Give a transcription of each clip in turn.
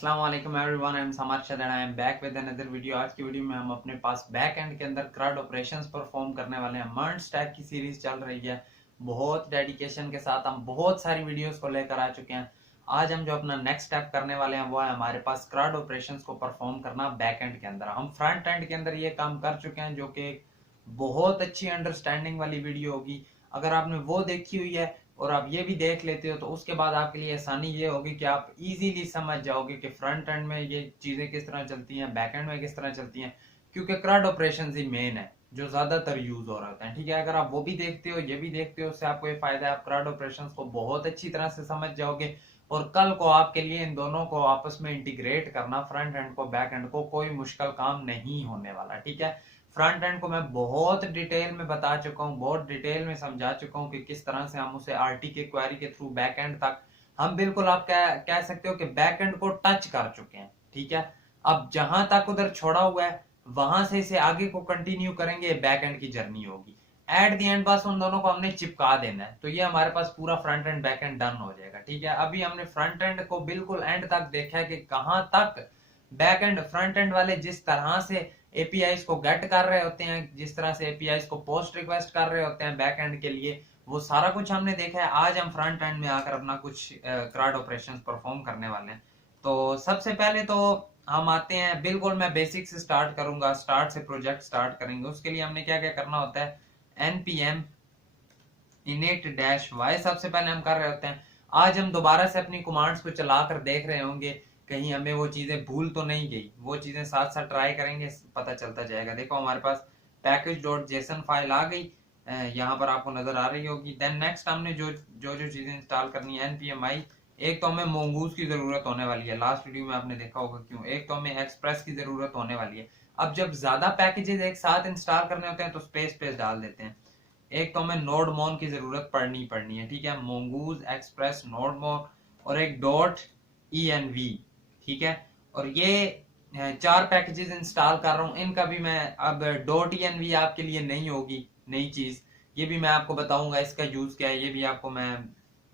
अस्सलाम वालेकुम everyone, I am Samad Shadan, I am back with another video. आज की वीडियो में हम अपने पास बैक एंड के अंदर CRUD ऑपरेशंस परफॉर्म करने वाले हैं। मर्न स्टैक की सीरीज चल रही है, बहुत डेडिकेशन के साथ हम बहुत सारी वीडियोस को लेकर आ चुके हैं। आज हम जो अपना नेक्स्ट स्टेप करने वाले हैं वो है हमारे पास CRUD ऑपरेशंस को परफॉर्म करना बैक एंड के अंदर। हम फ्रंट एंड के अंदर ये काम कर चुके हैं, जो कि बहुत अच्छी अंडरस्टैंडिंग वाली वीडियो होगी। अगर आपने वो देखी हुई है और आप ये भी देख लेते हो तो उसके बाद आपके लिए आसानी ये होगी कि आप इजीली समझ जाओगे कि फ्रंट एंड में ये चीजें किस तरह चलती हैं, बैक एंड में किस तरह चलती हैं, क्योंकि CRUD ऑपरेशंस ही मेन है जो ज्यादातर यूज हो रहे होते हैं। ठीक है, अगर आप वो भी देखते हो ये भी देखते हो, उससे आपको ये फायदा है, आप CRUD ऑपरेशंस को बहुत अच्छी तरह से समझ जाओगे और कल को आपके लिए इन दोनों को आपस में इंटीग्रेट करना, फ्रंट एंड को बैक एंड को, कोई मुश्किल काम नहीं होने वाला। ठीक है, फ्रंट एंड को मैं बहुत डिटेल में बता चुका हूँ, बहुत डिटेल में समझा चुका हूँ कि किस तरह से हम उसे आरटी के क्वेरी के थ्रू बैक एंड तक, हम बिल्कुल आप कह सकते हो कि बैक एंड को टच कर चुके हैं। ठीक है, अब जहां तक उधर छोड़ा हुआ है वहां से इसे आगे को कंटिन्यू करेंगे, बैक एंड की जर्नी होगी। एट द एंड बस उन दोनों को हमने चिपका देना है, तो ये हमारे पास पूरा front end back and done हो जाएगा। ठीक है, अभी हमने फ्रंट एंड को बिल्कुल एंड तक देखा है कि कहां तक बैक एंड फ्रंट एंड वाले जिस तरह से एपीआईज को गेट कर रहे होते हैं, जिस तरह से एपीआईज को पोस्ट रिक्वेस्ट कर रहे होते हैं बैक एंड के लिए, वो सारा कुछ हमने देखा है। आज हम फ्रंट एंड में आकर अपना कुछ CRUD ऑपरेशंस परफॉर्म करने वाले हैं। तो सबसे पहले तो हम आते हैं, बिल्कुल मैं बेसिक से स्टार्ट करूंगा, स्टार्ट से प्रोजेक्ट स्टार्ट करेंगे। उसके लिए हमने क्या क्या करना होता है, npm init-y सबसे पहले हम कर रहे होते हैं। आज हम दोबारा से अपनी कमांड्स को चलाकर देख रहे होंगे कहीं हमें वो चीजें भूल तो नहीं गई, वो चीजें साथ साथ ट्राई करेंगे, पता चलता जाएगा। देखो हमारे पास package.json फाइल आ गई, यहाँ पर आपको नजर आ रही होगी। देन नेक्स्ट हमने जो जो जो चीजें इंस्टॉल करनी है, npm i, एक तो हमें मोंगूज की जरूरत होने वाली है, लास्ट वीडियो में आपने देखा होगा क्यों। एक तो हमें एक्सप्रेस की जरूरत होने वाली है। अब जब ज्यादा पैकेजेस एक साथ इंस्टॉल करने होते हैं तो स्पेस स्पेस डाल देते हैं। एक तो हमें नोड मोन की जरूरत पड़नी है। ठीक है, मोंगूज एक्सप्रेस नोड मोन और एक .env। ठीक है, और ये चार पैकेजेस इंस्टॉल कर रहा हूं, इनका भी मैं अब .env आपके लिए नहीं होगी नई चीज, ये भी मैं आपको बताऊंगा, इसका यूज क्या है ये भी आपको मैं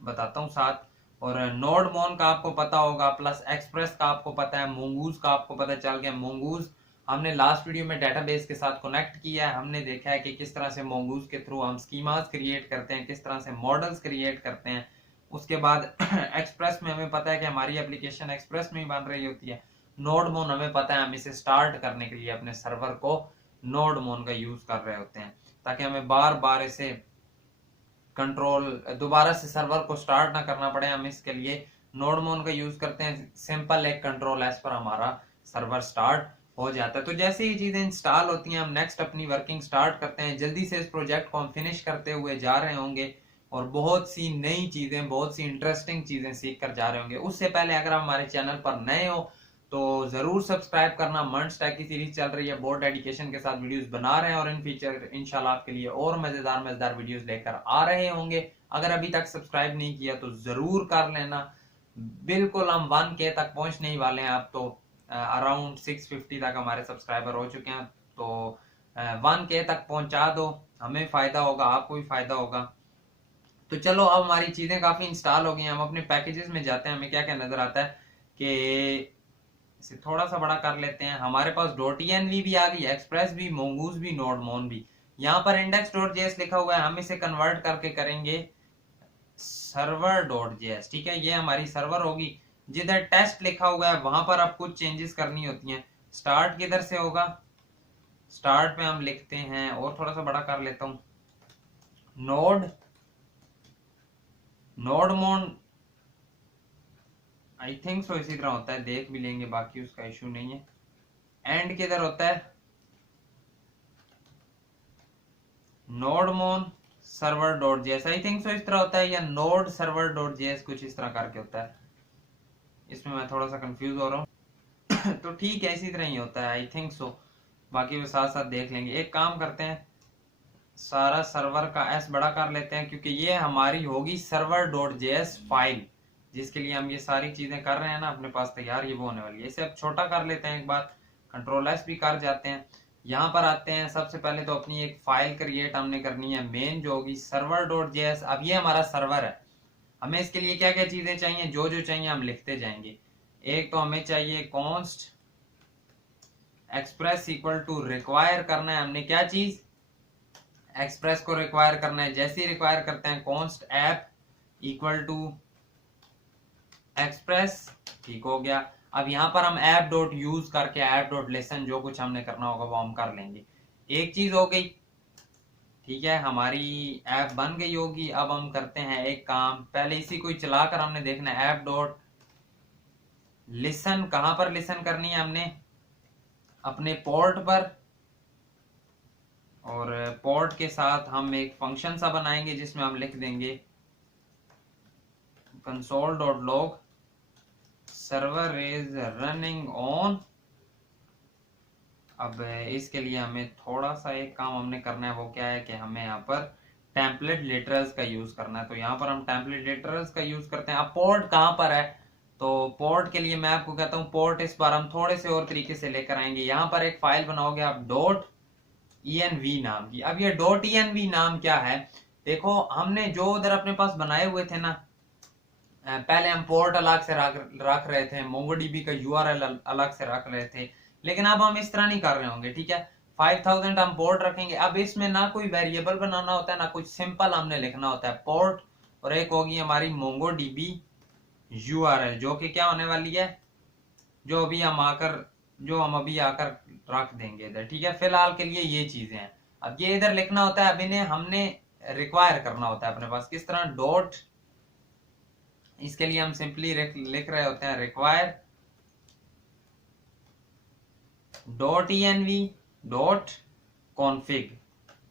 बताता हूँ साथ। और नोड मोन का आपको पता होगा, प्लस एक्सप्रेस का आपको पता है, मोंगूज का आपको पता चल गया। मोंगूज हमने लास्ट वीडियो में डेटाबेस के साथ कनेक्ट किया है, हमने देखा है कि किस तरह से मोंगूज के थ्रू हम स्कीमास क्रिएट करते हैं, किस तरह से मॉडल्स क्रिएट करते हैं। उसके बाद एक्सप्रेस में हमें पता है कि हमारी एप्लीकेशन एक्सप्रेस में ही बन रही होती है। नोड मोन हमें पता है हम इसे स्टार्ट करने के लिए अपने सर्वर को नोड मोन का यूज कर रहे होते हैं, ताकि हमें बार बार इसे कंट्रोल दोबारा से सर्वर को स्टार्ट ना करना पड़े। हम इसके लिए नोड मोन का यूज करते हैं, सिंपल एक कंट्रोल एस पर हमारा सर्वर स्टार्ट हो जाता है। तो जैसे ही चीजें इंस्टॉल होती हैं हम नेक्स्ट अपनी वर्किंग स्टार्ट करते हैं। जल्दी से इस प्रोजेक्ट को हम फिनिश करते हुए जा रहे होंगे और बहुत सी नई चीजें, बहुत सी इंटरेस्टिंग चीजें सीख कर जा रहे होंगे। उससे पहले अगर आप हमारे चैनल पर नए हो तो जरूर सब्सक्राइब करना। मर्न स्टैक की सीरीज चल रही है, बहुत डेडिकेशन के साथ वीडियोस बना रहे हैं और इन फ्यूचर इंशाल्लाह आपके लिए और मजेदार वीडियोस लेकर आ रहे होंगे। अगर अभी तक सब्सक्राइब नहीं किया तो जरूर कर लेना। बिल्कुल हम 1K तक पहुंचने ही वाले हैं, आप तो अराउंड 650 तक हमारे सब्सक्राइबर हो चुके हैं, तो 1K तक पहुंचा दो, हमें फायदा होगा, आपको भी फायदा होगा। तो चलो अब हमारी चीजें काफी इंस्टॉल हो गई हैं, हम अपने पैकेजेस में जाते हैं। हमें क्या क्या नजर आता है कि इसे थोड़ा सा बड़ा कर लेते हैं। हमारे पास .env भी आ गई, एक्सप्रेस भी, मोंगूज भी, नोड मोन भी। यहाँ पर index.js लिखा हुआ है, हम इसे कन्वर्ट करके करेंगे server.js। ठीक है, ये हमारी सर्वर होगी। जिधर टेस्ट लिखा हुआ है वहां पर अब कुछ चेंजेस करनी होती हैं। स्टार्ट किधर से होगा, स्टार्ट पे हम लिखते हैं, और थोड़ा सा बड़ा कर लेता हूं, नोड मोन, आई थिंक सो इसी तरह होता है, देख भी लेंगे, बाकी उसका इशू नहीं है। एंड किधर होता है, नोड मोन server.js, आई थिंक सो इस तरह होता है, या नोड server.js कुछ इस तरह करके होता है। इसमें मैं थोड़ा सा कंफ्यूज हो रहा हूँ तो ठीक है, इसी तरह ही होता है, आई थिंक सो। बाकी वो साथ साथ देख लेंगे। एक काम करते हैं, सारा सर्वर का एस बड़ा कर लेते हैं, क्योंकि ये हमारी होगी server.js फाइल, जिसके लिए हम ये सारी चीजें कर रहे हैं ना अपने पास तैयार, ये वो होने वाली है। इसे अब छोटा कर लेते हैं एक बार, कंट्रोल एस भी कर जाते हैं। यहाँ पर आते हैं, सबसे पहले तो अपनी एक फाइल क्रिएट हमने करनी है, मेन जो होगी server.js। अब ये हमारा सर्वर है, हमें इसके लिए क्या क्या चीजें चाहिए, जो जो चाहिए हम लिखते जाएंगे। एक तो हमें चाहिए const express equal to require करना है हमने क्या चीज, एक्सप्रेस को रिक्वायर करना है। जैसे ही रिक्वायर करते हैं const app equal to express, ठीक हो गया। अब यहाँ पर हम ऐप डॉट यूज करके ऐप डॉट लिसन जो कुछ हमने करना होगा वो हम कर लेंगे। एक चीज हो गई, ठीक है, हमारी ऐप बन गई होगी। अब हम करते हैं एक काम, पहले इसी को चलाकर हमने देखना है ऐप डॉट लिसन। कहां पर लिसन करनी है हमने, अपने पोर्ट पर, और पोर्ट के साथ हम एक फंक्शन सा बनाएंगे जिसमें हम लिख देंगे console dot log server is running on. अब इसके लिए हमें थोड़ा सा एक काम हमने करना है, वो क्या है कि हमें यहाँ पर टेम्पलेट लिटरल्स का यूज करना है। तो यहाँ पर हम टेम्पलेट लिटरल्स का यूज करते हैं। अब पोर्ट कहाँ पर है, तो पोर्ट के लिए मैं आपको कहता हूँ पोर्ट इस बार हम थोड़े से और तरीके से लेकर आएंगे। यहाँ पर एक फाइल बनाओगे आप डॉट env नाम की। अब ये डॉट env नाम क्या है, देखो हमने जो उधर अपने पास बनाए हुए थे ना, पहले हम पोर्ट अलग से रख रहे थे, मोंगोडीबी का यूआरएल अलग से रख रहे थे, लेकिन अब हम इस तरह नहीं कर रहे होंगे, ठीक है। 5000 हम पोर्ट रखेंगे। अब इसमें ना कोई वेरिएबल बनाना होता है ना कुछ, सिंपल हमने लिखना होता है पोर्ट, और एक होगी हमारी मोंगोडीबी यूआरएल जो कि क्या होने वाली है, जो हम अभी आकर रख देंगे इधर, ठीक है। फिलहाल के लिए ये चीजें हैं। अब ये इधर लिखना होता है, अब इन्हें हमने रिक्वायर करना होता है अपने पास, किस तरह, डॉट, इसके लिए हम सिंपली लिख रहे होते हैं require dot env dot config,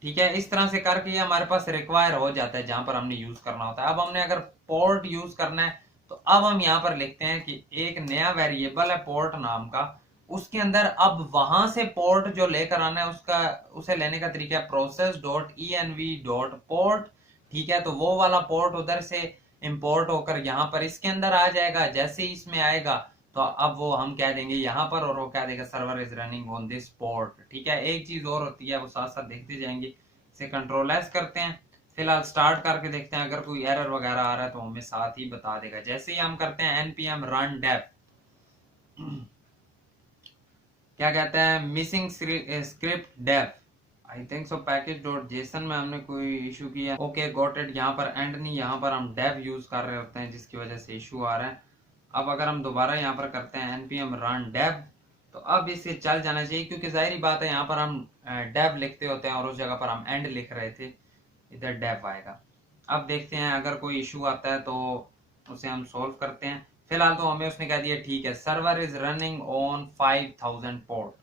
ठीक है। इस तरह से करके ये हमारे पास रिक्वायर हो जाता है जहां पर हमने यूज करना होता है। अब हमने अगर पोर्ट यूज करना है तो अब हम यहाँ पर लिखते हैं कि एक नया वेरिएबल है पोर्ट नाम का, उसके अंदर अब वहां से पोर्ट जो लेकर आना है उसे लेने का तरीका है process dot env dot port, ठीक है। तो वो वाला पोर्ट उधर से इंपोर्ट होकर यहाँ पर इसके अंदर आ जाएगा। जैसे ही इसमें आएगा तो अब वो हम कह देंगे यहाँ पर, और वो कह देगा server is running on this port, ठीक है। एक चीज और होती है, वो साथ साथ देखते जाएंगे। इसे कंट्रोल एस करते हैं, फिलहाल स्टार्ट करके देखते हैं, अगर कोई एरर वगैरह आ रहा है तो हमें साथ ही बता देगा। जैसे ही हम करते हैं npm run dev, क्या कहता है, missing script dev, I think so package dot JSON में हमने कोई इशू किया, ओके गॉट इट। यहाँ पर एंड नहीं, यहाँ पर हम डेव यूज कर रहे होते हैं जिसकी वजह से इशू आ रहा है। अब अगर हम दोबारा यहाँ पर करते हैं npm run dev, तो अब इसे चल जाना चाहिए, क्योंकि जाहिर बात है यहाँ पर हम डेव लिखते होते हैं और उस जगह पर हम एंड लिख रहे थे, इधर डेव आएगा। अब देखते हैं अगर कोई इशू आता है तो उसे हम सोल्व करते हैं। फिलहाल तो हमें उसने कह दिया ठीक है, server is running on 5000 port,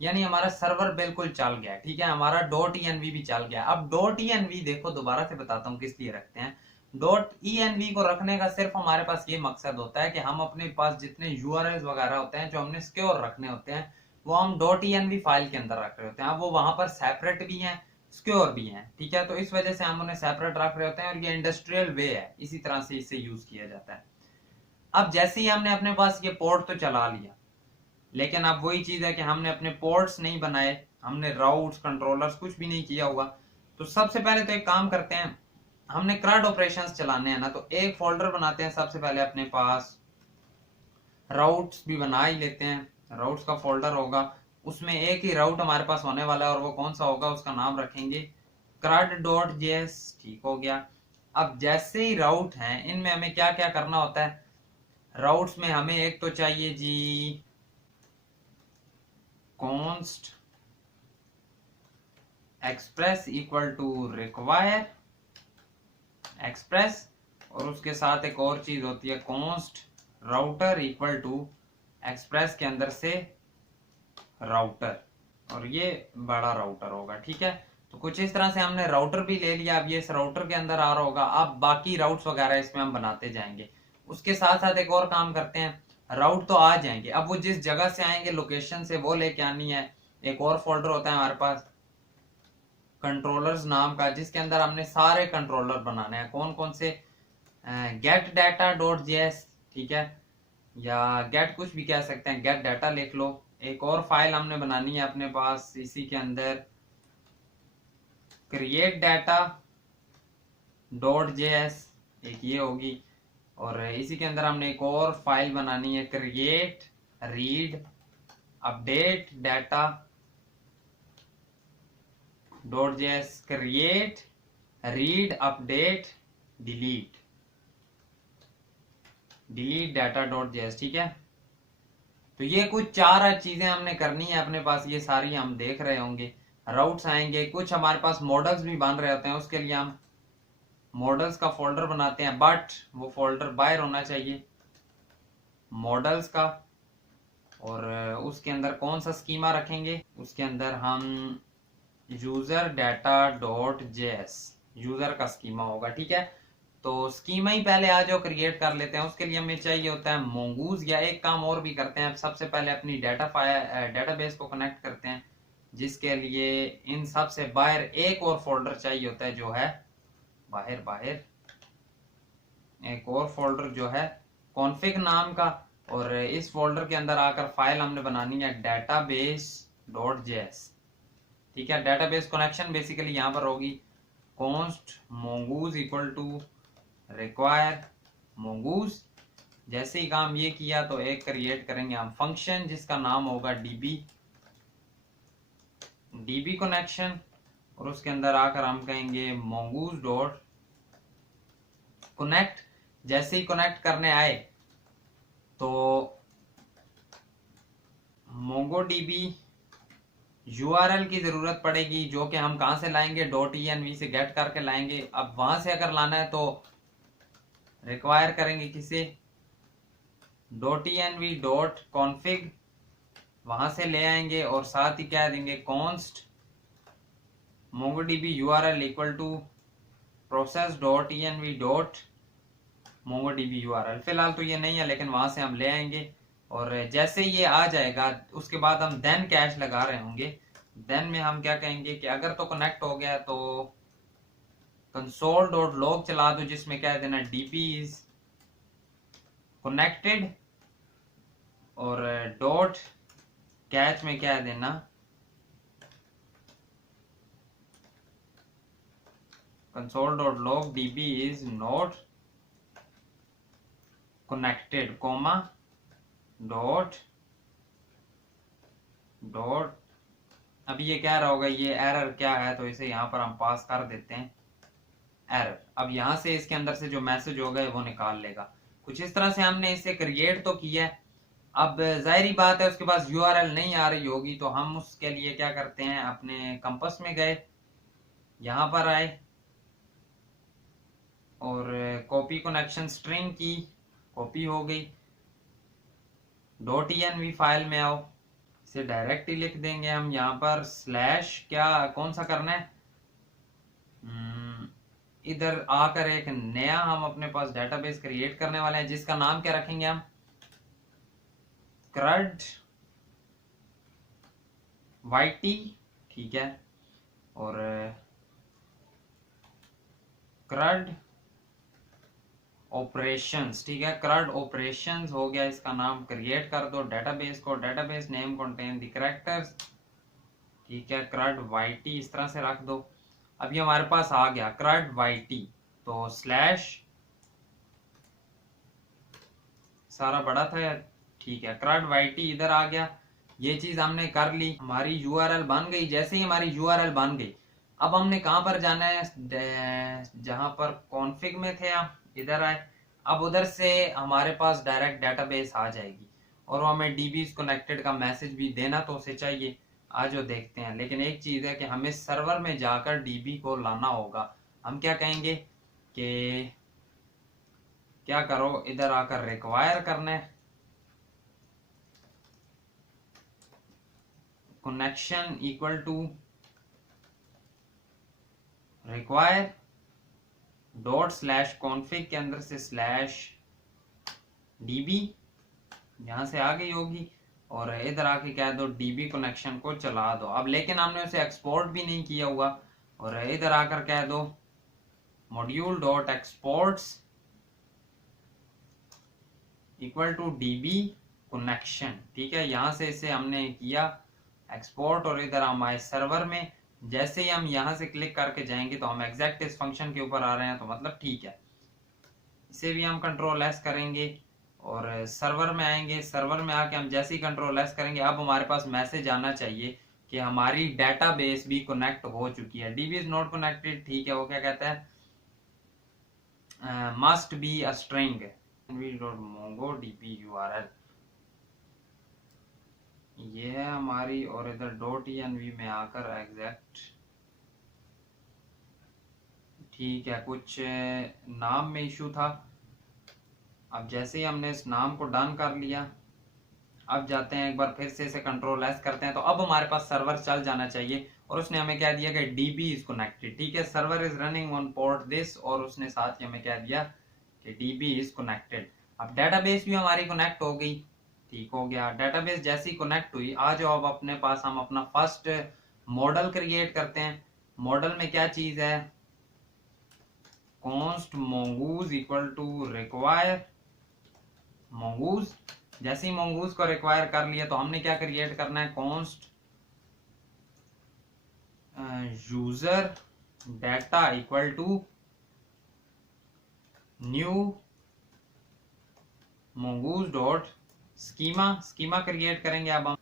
यानी हमारा सर्वर बिल्कुल चल गया, ठीक है। हमारा डॉट env भी चल गया। अब डॉट env देखो, दोबारा से बताता हूँ किस लिए रखते हैं। डॉट env को रखने का सिर्फ हमारे पास ये मकसद होता है कि हम अपने पास जितने यूआरएल्स वगैरह होते हैं जो हमने सिक्योर रखने होते हैं, वो हम डॉट env फाइल के अंदर रख रहे होते हैं। अब वो वहां पर सेपरेट भी हैं, सिक्योर भी हैं, ठीक है। तो इस वजह से हम उन्हें सेपरेट रख रहे होते हैं, और ये इंडस्ट्रियल वे है, इसी तरह से इसे यूज किया जाता है। अब जैसे ही हमने अपने पास ये पोर्ट तो चला लिया, लेकिन अब वही चीज है कि हमने अपने पोर्ट्स नहीं बनाए, हमने राउट्स कंट्रोलर्स कुछ भी नहीं किया हुआ। तो सबसे पहले तो एक काम करते हैं, हमने CRUD ऑपरेशंस चलाने हैं ना, तो एक फोल्डर बनाते हैं सबसे पहले अपने पास, राउट्स भी बना ही लेते हैं, राउट्स का फोल्डर होगा, उसमें एक ही राउट हमारे पास होने वाला है, और वो कौन सा होगा उसका नाम रखेंगे crud.js, ठीक हो गया। अब जैसे ही राउट हैं, इनमें हमें क्या क्या करना होता है, राउट्स में हमें एक तो चाहिए जी const express equal to require express, और उसके साथ एक और चीज होती है const router equal to express के अंदर से राउटर, और ये बड़ा राउटर होगा, ठीक है। तो कुछ इस तरह से हमने राउटर भी ले लिया। अब ये इस राउटर के अंदर आ रहा होगा, अब बाकी राउट्स वगैरह इसमें हम बनाते जाएंगे। उसके साथ साथ एक और काम करते हैं, राउट तो आ जाएंगे, अब वो जिस जगह से आएंगे लोकेशन से वो लेके आनी है। एक और फोल्डर होता है हमारे पास कंट्रोलर्स नाम का, जिसके अंदर हमने सारे कंट्रोलर बनाने हैं। कौन कौन से, गेट डाटा डॉट जेएस, ठीक है, या गेट कुछ भी कह सकते हैं, गेट डाटा लिख लो। एक और फाइल हमने बनानी है अपने पास इसी के अंदर, क्रिएट डाटा डॉट जेएस, एक ये होगी, और इसी के अंदर हमने एक और फाइल बनानी है, create read update data dot JS, create read update delete data dot JS. ठीक है, तो ये कुछ 4 चीजें हमने करनी है अपने पास, ये सारी हम देख रहे होंगे। राउट्स आएंगे, कुछ हमारे पास मॉडल्स भी बन रहे होते हैं, उसके लिए हम मॉडल्स का फोल्डर बनाते हैं, बट वो फोल्डर बाहर होना चाहिए मॉडल्स का। और उसके अंदर कौन सा स्कीमा रखेंगे, उसके अंदर हम user data dot JS user का स्कीमा होगा। ठीक है, तो स्कीमा ही पहले आ जाओ क्रिएट कर लेते हैं। उसके लिए हमें चाहिए होता है मोंगूज, या एक काम और भी करते हैं, सबसे पहले अपनी डेटाबेस को कनेक्ट करते हैं, जिसके लिए इन सब से बाहर एक और फोल्डर चाहिए होता है, जो है बाहर एक और फोल्डर जो है कॉन्फ़िग नाम का। और इस फोल्डर के अंदर आकर फाइल हमने बनानी है डेटाबेस डॉट जेएस। ठीक है, डेटाबेस कनेक्शन बेसिकली यहाँ पर होगी const mongoose equal to require mongoose। जैसे ही काम ये किया तो एक क्रिएट करेंगे हम फंक्शन जिसका नाम होगा db कनेक्शन, और उसके अंदर आकर हम कहेंगे mongoose डॉट कनेक्ट। जैसे ही कनेक्ट करने आए तो MongoDB URL की जरूरत पड़ेगी, जो कि हम कहां से लाएंगे, .env से गेट करके लाएंगे। अब वहां से अगर लाना है तो रिक्वायर करेंगे किसे, .env.config, वहां से ले आएंगे, और साथ ही क्या देंगे const MongoDB URL equal to process.env.mongodb URL। फिलहाल तो ये नहीं है, लेकिन वहां से हम ले आएंगे। और जैसे ये आ जाएगा उसके बाद हम देन कैश लगा रहे होंगे। देन में हम क्या कहेंगे कि अगर तो कनेक्ट हो गया तो console.log चला दो, जिसमें क्या देना db is connected, और डॉट कैच में क्या देना console.log db is not connected, comma dot अभी ये क्या रहा होगा, ये एरर क्या है, तो इसे यहाँ पर हम पास कर देते हैं एरर। अब यहाँ से इसके अंदर से जो मैसेज होगा वो निकाल लेगा। कुछ इस तरह से हमने इसे क्रिएट तो किया है। अब जाहिर बात है उसके पास यूआरएल नहीं आ रही होगी, तो हम उसके लिए क्या करते हैं, अपने कंपास में गए, यहाँ पर आए और कॉपी कनेक्शन स्ट्रिंग की कॉपी हो गई, .env फाइल में आओ, इसे डायरेक्ट ही लिख देंगे हम यहाँ पर स्लैश, क्या कौन सा करना है, इधर आकर एक नया हम अपने पास डेटाबेस क्रिएट करने वाले हैं, जिसका नाम क्या रखेंगे हम, CRUD YT। ठीक है, और CRUD ऑपरेशंस। ठीक है, CRUD ऑपरेशंस हो गया, इसका नाम क्रिएट कर दो डेटाबेस को, database name contain the characters. ठीक है, CRUD YT इस तरह से रख दो। अब ये हमारे पास आ गया CRUD YT, तो स्लैश सारा बड़ा था, ठीक है, CRUD YT इधर आ गया। ये चीज हमने कर ली, हमारी यूआरएल बन गई। जैसे ही हमारी यूआरएल बन गई, अब हमने कहां पर जाना है, जहां पर कॉन्फ़िग में थे हम, इधर आए। अब उधर से हमारे पास डायरेक्ट डेटाबेस आ जाएगी, और हमें डीबी कनेक्टेड का मैसेज भी देना तो उसे चाहिए। आज जो देखते हैं, लेकिन एक चीज है कि हमें सर्वर में जाकर डीबी को लाना होगा। हम क्या कहेंगे कि क्या करो, इधर आकर रिक्वायर करना है connection equal to require dot slash config के अंदर से स्लैश डीबी, यहां से आ गई होगी, और इधर आके कह दो डीबी कनेक्शन को चला दो। अब लेकिन हमने उसे एक्सपोर्ट भी नहीं किया हुआ, और इधर आकर कह दो module dot exports equal to DB connection. ठीक है, यहां से इसे हमने किया एक्सपोर्ट, और इधर हम आए सर्वर में। जैसे ही हम यहां से क्लिक करके जाएंगे तो हम एग्जैक्ट इस फंक्शन के ऊपर आ रहे हैं, तो मतलब ठीक है। इसे भी हम कंट्रोल एस करेंगे और सर्वर में आएंगे। सर्वर में आके हम जैसे ही कंट्रोल एस करेंगे, अब हमारे पास मैसेज आना चाहिए कि हमारी डेटाबेस भी कनेक्ट हो चुकी है। डीबी इज नॉट कनेक्टेड, ठीक है। वो क्या कहता है, must be a string mongodb URL, ये है हमारी। और इधर .env में आकर एग्जैक्ट, ठीक है, कुछ नाम में इशू था। अब जैसे ही हमने इस नाम को डन कर लिया, अब जाते हैं एक बार फिर से इसे कंट्रोल एस करते हैं, तो अब हमारे पास सर्वर चल जाना चाहिए। और उसने हमें क्या दिया कि डीबी इज कनेक्टेड, ठीक है, server is running on port this, और उसने साथ ही हमें क्या दिया कि डीबी इज कनेक्टेड। अब डेटाबेस भी हमारी कनेक्ट हो गई, ठीक हो गया। डेटाबेस जैसी कनेक्ट हुई, आ जाओ अब अपने पास हम अपना फर्स्ट मॉडल क्रिएट करते हैं। मॉडल में क्या चीज है, const mongoose equal to require mongoose। जैसे ही mongoose को रिक्वायर कर लिया, तो हमने क्या क्रिएट करना है, const user data equal to new mongoose dot schema. Schema create करेंगे अब हम,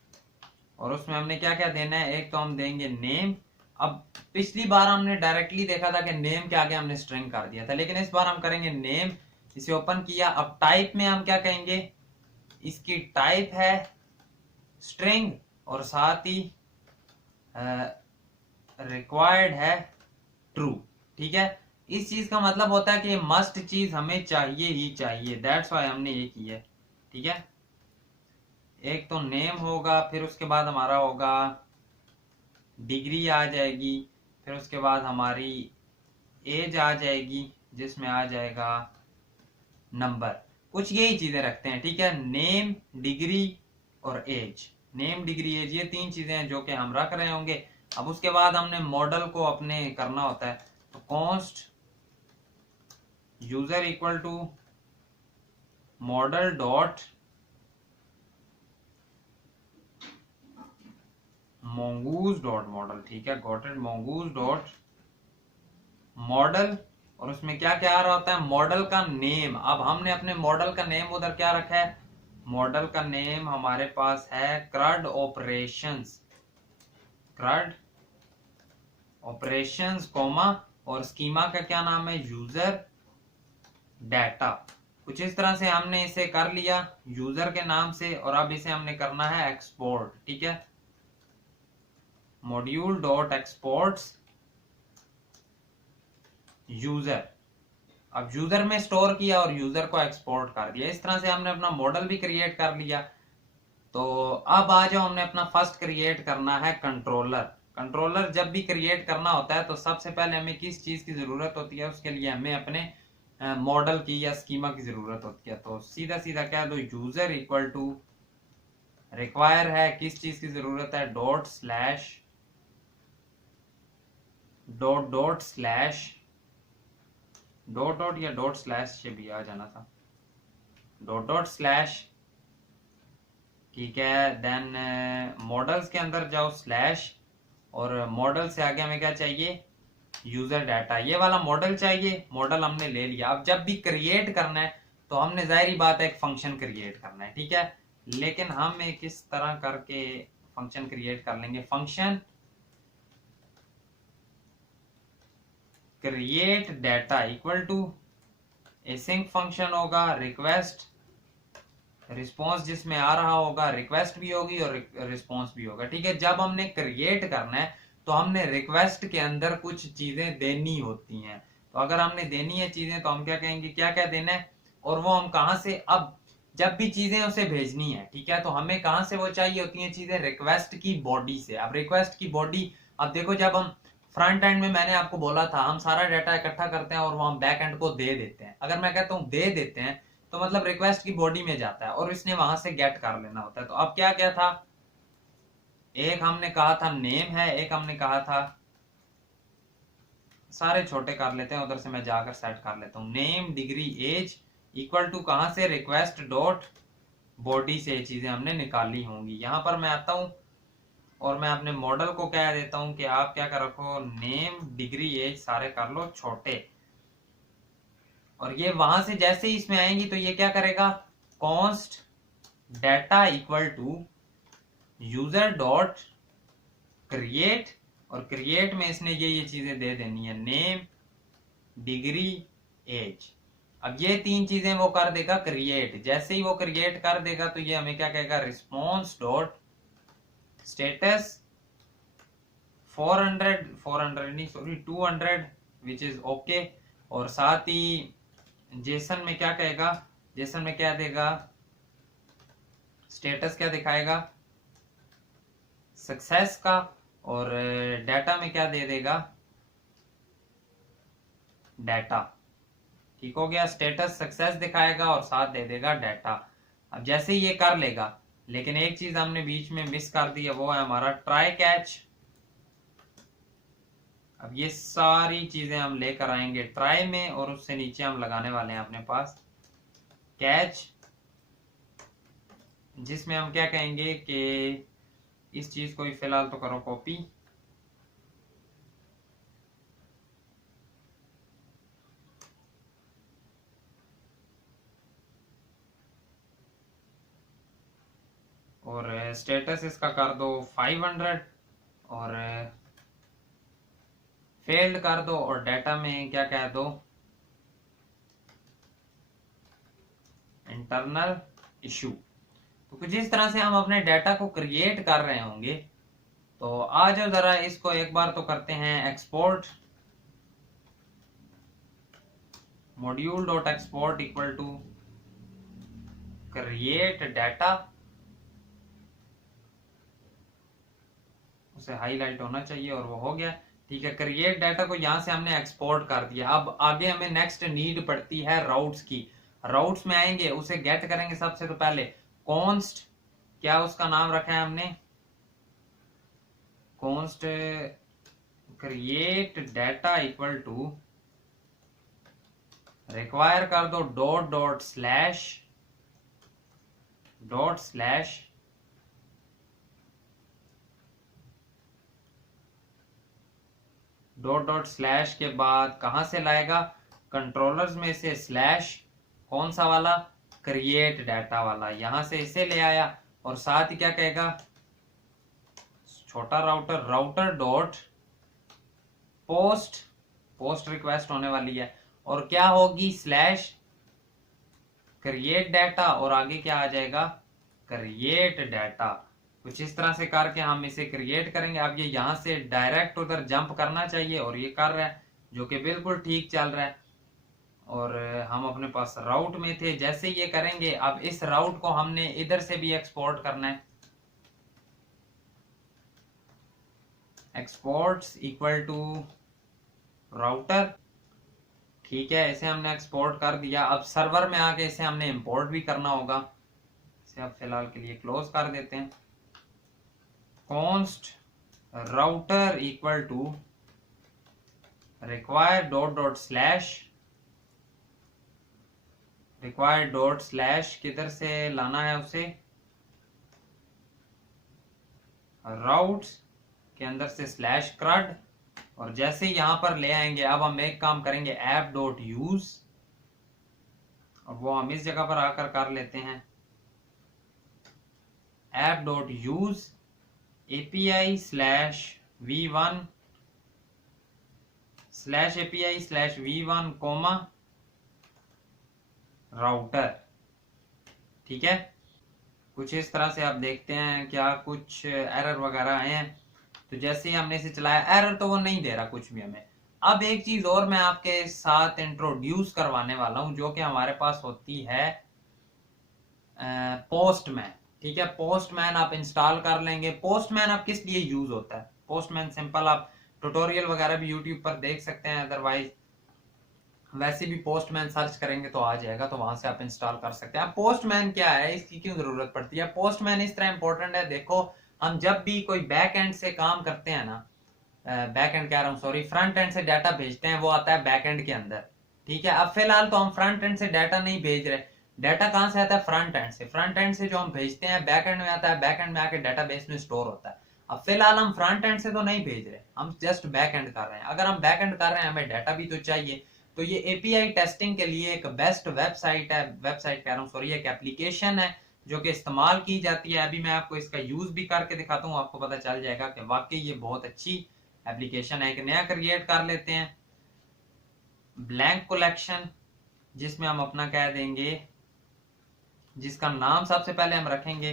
और उसमें हमने क्या क्या देना है, एक तो हम देंगे नेम। अब पिछली बार हमने डायरेक्टली देखा था कि नेम के आगे हमने स्ट्रिंग कर दिया था, लेकिन इस बार हम करेंगे नेम। इसे ओपन किया, अब टाइप में हम क्या कहेंगे, इसकी टाइप है स्ट्रिंग, और साथ ही रिक्वायर्ड है ट्रू, ठीक है। इस चीज का मतलब होता है कि मस्ट चीज हमें चाहिए ही चाहिए, दैट्स व्हाई हमने ये की है, ठीक है। एक तो नेम होगा, फिर उसके बाद हमारा होगा डिग्री आ जाएगी, फिर उसके बाद हमारी एज आ जाएगी, जिसमें आ जाएगा नंबर। कुछ यही चीजें रखते हैं, ठीक है, नेम, डिग्री और एज। नेम, डिग्री, एज, ये तीन चीजें हैं जो कि हम रख रहे होंगे। अब उसके बाद हमने मॉडल को अपने करना होता है, तो const user equal to model dot mongoose dot model, ठीक है, got it, mongoose dot model. और उसमें क्या क्या आ रहा होता है, मॉडल का नेम। अब हमने अपने मॉडल का नेम उधर क्या रखा है, मॉडल का नेम हमारे पास है क्रड ऑपरेशंस, क्रड ऑपरेशंस कॉमा, और स्कीमा का क्या नाम है, यूजर डाटा। कुछ इस तरह से हमने इसे कर लिया यूजर के नाम से, और अब इसे हमने करना है एक्सपोर्ट, ठीक है, मॉड्यूल डॉट एक्सपोर्ट्स यूजर। अब यूजर में स्टोर किया और यूजर को एक्सपोर्ट कर दिया। इस तरह से हमने अपना मॉडल भी क्रिएट कर लिया। तो अब आ जाओ, हमने अपना फर्स्ट क्रिएट करना है कंट्रोलर। कंट्रोलर जब भी क्रिएट करना होता है, तो सबसे पहले हमें किस चीज की जरूरत होती है, उसके लिए हमें अपने मॉडल की या स्कीमा की जरूरत होती है। तो सीधा सीधा कह दो, यूजर इक्वल टू रिक्वायर है, किस चीज की जरूरत है, dot slash dot dot slash dot dot या डॉट स्लैश से भी आ जाना था, डॉट डॉट स्लैश, ठीक है। देन मॉडल्स के अंदर जाओ स्लैश, और मॉडल से आगे हमें क्या चाहिए, यूजर डाटा। ये वाला मॉडल चाहिए, मॉडल हमने ले लिया। अब जब भी क्रिएट करना है, तो हमने जाहिर बात है एक फंक्शन क्रिएट करना है, ठीक है। लेकिन हम किस तरह करके फंक्शन क्रिएट कर लेंगे, function create data equal to async function होगा, रिक्वेस्ट रिस्पॉन्स जिसमें आ रहा होगा, रिक्वेस्ट भी होगी और रिस्पॉन्स भी होगा, ठीक है। जब हमने क्रिएट करना है, तो हमने रिक्वेस्ट के अंदर कुछ चीजें देनी होती हैं। तो अगर हमने देनी है चीजें, तो हम क्या कहेंगे, क्या क्या देना है, और वो हम कहां से, अब जब भी चीजें उसे भेजनी है, ठीक है, तो हमें कहां से वो चाहिए होती हैं चीजें, रिक्वेस्ट की बॉडी से। अब रिक्वेस्ट की बॉडी, अब देखो, जब हम फ्रंट एंड में, मैंने आपको बोला था, हम सारा डाटा इकट्ठा करते हैं और वो हम बैक एंड को दे देते हैं। अगर मैं कहता हूं दे देते हैं, तो मतलब रिक्वेस्ट की बॉडी में जाता है और इसने वहां से गेट कर लेना होता है। तो अब क्या क्या था, एक हमने कहा था नेम है, एक हमने कहा था, सारे छोटे कर लेते हैं, उधर से मैं जाकर सेट कर लेता हूं, name, degree, age equal to कहां से, रिक्वेस्ट डॉट बॉडी से ये चीजें हमने निकाली होंगी। यहां पर मैं आता हूं और मैं अपने मॉडल को कह देता हूं कि आप क्या कर रखो, नेम, डिग्री, एज सारे कर लो छोटे, और ये वहां से जैसे ही इसमें आएंगी तो ये क्या करेगा, const data equal to user dot create, और क्रिएट में इसने ये चीजें दे देनी है, नेम, डिग्री, एज। अब ये तीन चीजें वो कर देगा क्रिएट। जैसे ही वो क्रिएट कर देगा तो ये हमें क्या कहेगा, रिस्पॉन्स डॉट स्टेटस 400 नहीं सॉरी 200 विच इज ओके। और साथ ही जेसन में क्या कहेगा, जेसन में क्या देगा, स्टेटस क्या दिखाएगा, सक्सेस का। और डाटा में क्या दे देगा, डाटा। ठीक हो गया, स्टेटस सक्सेस दिखाएगा और साथ दे देगा डाटा। अब जैसे ही ये कर लेगा, लेकिन एक चीज हमने बीच में मिस कर दी है, वो है हमारा ट्राई कैच। अब ये सारी चीजें हम लेकर आएंगे ट्राई में, और उससे नीचे हम लगाने वाले हैं अपने पास कैच, जिसमें हम क्या कहेंगे कि इस चीज को फिलहाल तो करो कॉपी, और स्टेटस इसका कर दो 500, और फेल्ड कर दो, और डाटा में क्या कह दो, इंटरनल इशू। तो कुछ इस तरह से हम अपने डाटा को क्रिएट कर रहे होंगे। तो आज जरा इसको एक बार तो करते हैं export, module dot export equal to create data, उसे हाईलाइट होना चाहिए और वो हो गया। ठीक है, क्रिएट डाटा को यहां से हमने एक्सपोर्ट कर दिया। अब आगे हमें नेक्स्ट नीड पड़ती है राउट्स की। राउट्स में आएंगे, उसे गेट करेंगे सबसे तो पहले कॉन्स्ट, क्या उसका नाम रखा है हमने, const create data equal to require कर दो dot dot slash dot slash dot dot slash के बाद कहां से लाएगा, कंट्रोलर्स में से स्लैश, कौन सा वाला, क्रिएट डाटा वाला, यहां से इसे ले आया। और साथ ही क्या कहेगा, छोटा router, router dot post, post request होने वाली है, और क्या होगी, स्लैश क्रिएट डाटा, और आगे क्या आ जाएगा, क्रिएट डाटा। कुछ इस तरह से करके हम इसे क्रिएट करेंगे। अब ये यहां से डायरेक्ट उधर जंप करना चाहिए, और ये कर रहा है, जो कि बिल्कुल ठीक चल रहा है। और हम अपने पास राउट में थे, जैसे ये करेंगे, अब इस राउट को हमने इधर से भी एक्सपोर्ट करना है, एक्सपोर्ट्स इक्वल टू राउटर। ठीक है, इसे हमने एक्सपोर्ट कर दिया। अब सर्वर में आके इसे हमने इंपोर्ट भी करना होगा। इसे अब फिलहाल के लिए क्लोज कर देते हैं। Const router equal to require dot dot slash, require dot slash किधर से लाना है उसे, राउट्स के अंदर से स्लैश क्रड, और जैसे यहां पर ले आएंगे, अब हम एक काम करेंगे ऐप डॉट यूज, और वो हम इस जगह पर आकर कर लेते हैं, app dot use API slash v1 slash API slash v1 comma router. ठीक है, कुछ इस तरह से आप देखते हैं क्या कुछ एरर वगैरह आए हैं। तो जैसे ही हमने इसे चलाया, एरर तो वो नहीं दे रहा कुछ भी हमें। अब एक चीज और मैं आपके साथ इंट्रोड्यूस करवाने वाला हूं, जो कि हमारे पास होती है पोस्टमैन। ठीक है, पोस्टमैन आप इंस्टॉल कर लेंगे। पोस्टमैन आप किस लिए यूज होता है, पोस्टमैन सिंपल आप ट्यूटोरियल वगैरह भी यूट्यूब पर देख सकते हैं, अदरवाइज वैसे भी पोस्टमैन सर्च करेंगे तो आ जाएगा, तो वहां से आप इंस्टॉल कर सकते हैं। पोस्टमैन क्या है, इसकी क्यों जरूरत पड़ती है, पोस्टमैन इस तरह इंपॉर्टेंट है। देखो, हम जब भी कोई बैक एंड से काम करते हैं ना, बैक एंड कह रहा हूँ सॉरी, फ्रंट एंड से डाटा भेजते हैं, वो आता है बैक एंड के अंदर। ठीक है, अब फिलहाल तो हम फ्रंट एंड से डाटा नहीं भेज रहे, डाटा कहां से आता है, फ्रंट एंड से। फ्रंट एंड से जो हम भेजते हैं बैक एंड में आता है, बैक एंड में आके डाटाबेस में स्टोर होता है। अब फिलहाल हम फ्रंट एंड से तो नहीं भेज रहे, हम जस्ट बैक एंड कर रहे हैं। अगर हम बैक एंड कर रहे हैं, हमें डाटा भी तो चाहिए। तो ये एपीआई टेस्टिंग के लिए एक बेस्ट वेबसाइट है, वेबसाइट कह रहा हूँ सॉरी, एक एप्लीकेशन है जो कि इस्तेमाल की जाती है। अभी मैं आपको इसका यूज भी करके दिखाता हूँ, आपको पता चल जाएगा कि वाकई ये बहुत अच्छी एप्लीकेशन है। एक नया क्रिएट कर लेते हैं, ब्लैंक कलेक्शन, जिसमें हम अपना कह देंगे, जिसका नाम सबसे पहले हम रखेंगे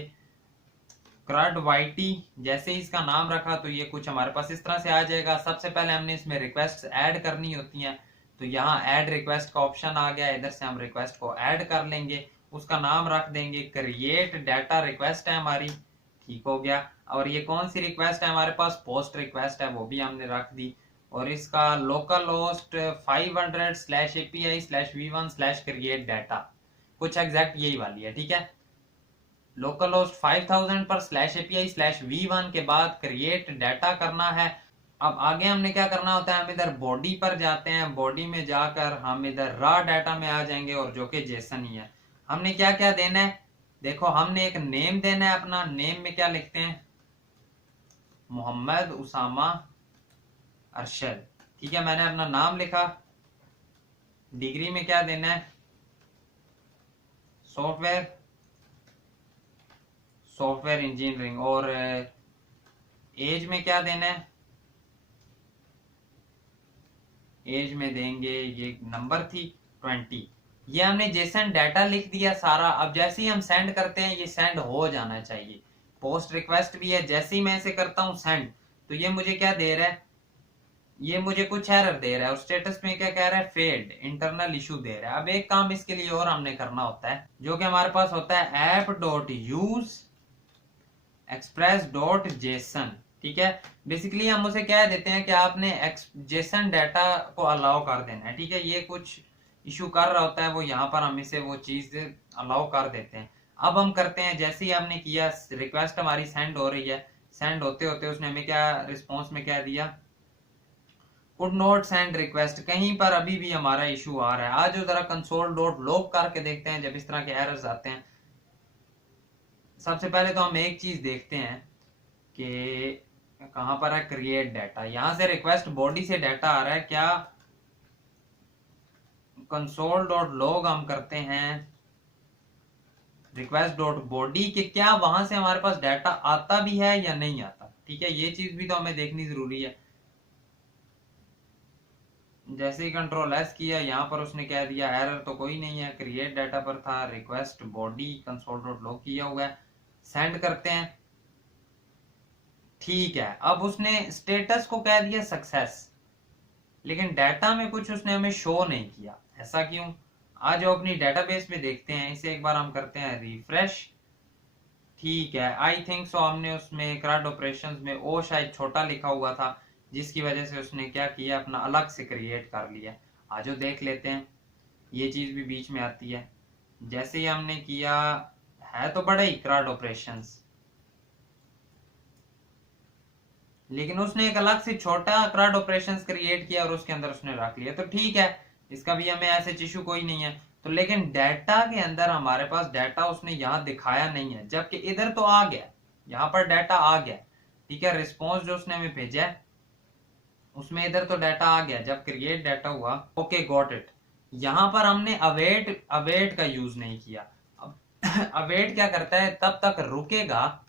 क्रड वाईटी। जैसे ही इसका नाम रखा तो ये कुछ हमारे पास इस तरह से आ जाएगा। सबसे पहले हमने इसमें रिक्वेस्ट ऐड करनी होती हैं, तो यहाँ ऐड रिक्वेस्ट का ऑप्शन आ गया, इधर से हम रिक्वेस्ट को ऐड कर लेंगे। उसका नाम रख देंगे क्रिएट डाटा रिक्वेस्ट है हमारी, ठीक हो गया। और ये कौन सी रिक्वेस्ट है हमारे पास, पोस्ट रिक्वेस्ट है, वो भी हमने रख दी। और इसका लोकल होस्ट 500/API/v1/create डाटा, कुछ एग्जैक्ट यही वाली है, ठीक है। लोकल होस्ट 5000 पर /API/v1 के बाद क्रिएट डाटा करना है। अब आगे हमने क्या करना होता है, हम इधर बॉडी पर जाते हैं, बॉडी में जाकर हम इधर रॉ डाटा में आ जाएंगे, और जो कि जेसन ही है। हमने क्या क्या देना है, देखो हमने एक नेम देना है अपना। नेम में क्या लिखते हैं, मोहम्मद उसामा अरशद, ठीक है, मैंने अपना नाम लिखा। डिग्री में क्या देना है, सॉफ्टवेयर इंजीनियरिंग। और एज में क्या देना है, एज में देंगे, ये नंबर थी 20। ये हमने जेसन डाटा लिख दिया सारा। अब जैसे ही हम सेंड करते हैं ये सेंड हो जाना चाहिए। पोस्ट रिक्वेस्ट भी है, जैसे ही मैं इसे करता हूं सेंड, तो ये मुझे क्या दे रहा है, ये मुझे कुछ एरर दे रहा है। और स्टेटस में क्या कह रहा है, फेल्ड, इंटरनल इशू दे रहा है। अब एक काम इसके लिए और हमने करना होता है, जो कि हमारे पास होता है app.use express.json, ठीक है। बेसिकली हम उसे कह देते हैं कि आपने जेसन डाटा को अलाउ कर देना है, ठीक है। ये कुछ इशू कर रहा होता है, वो यहाँ पर हम इसे वो चीज अलाउ कर देते हैं। अब हम करते हैं, जैसे ही हमने किया, रिक्वेस्ट हमारी सेंड हो रही है, सेंड होते होते उसने हमें क्या रिस्पॉन्स में क्या दिया, कुड नॉट सेंड रिक्वेस्ट। कहीं पर अभी भी हमारा इशू आ रहा है। आज जरा console.log करके देखते हैं जब इस तरह के एरर्स आते हैं। सबसे पहले तो हम एक चीज देखते हैं कि कहां पर है क्रिएट डाटा, यहां से रिक्वेस्ट बॉडी से डाटा आ रहा है क्या, console.log हम करते हैं request.body के, क्या वहां से हमारे पास डाटा आता भी है या नहीं आता, ठीक है। ये चीज भी तो हमें देखनी जरूरी है। जैसे ही कंट्रोल एस किया, यहाँ पर उसने कह दिया एरर तो कोई नहीं है, क्रिएट डाटा पर था, रिक्वेस्ट बॉडी console.log किया हुआ है। सेंड करते हैं, ठीक है। अब उसने स्टेटस को कह दिया सक्सेस, लेकिन डाटा में कुछ उसने हमें शो नहीं किया, ऐसा क्यों। आज अपनी डेटाबेस में देखते हैं, इसे एक बार हम करते हैं रिफ्रेश, ठीक है। आई थिंक सो हमने उसमें क्रड ऑपरेशंस में ओ शायद छोटा लिखा हुआ था, जिसकी वजह से उसने क्या किया, अपना अलग से क्रिएट कर लिया। आज देख लेते हैं, ये चीज भी बीच में आती है। जैसे ही हमने किया, है तो बड़ा ही क्रड ऑपरेशंस, लेकिन उसने एक अलग से छोटा क्रड ऑपरेशंस क्रिएट किया और उसके अंदर उसने रख लिया, तो ठीक है, इसका भी हमें ऐसे इशू कोई नहीं है। तो लेकिन डाटा के अंदर हमारे पास डाटा उसने यहाँ दिखाया नहीं है, जबकि इधर तो आ गया, यहाँ पर डाटा आ गया, ठीक है। रिस्पॉन्स जो उसने हमें भेजा है उसमें इधर तो डाटा आ गया, जब क्रिएट डाटा हुआ, ओके गॉट इट। यहाँ पर हमने अवेट का यूज नहीं किया। अवेट क्या करता है, तब तक रुकेगा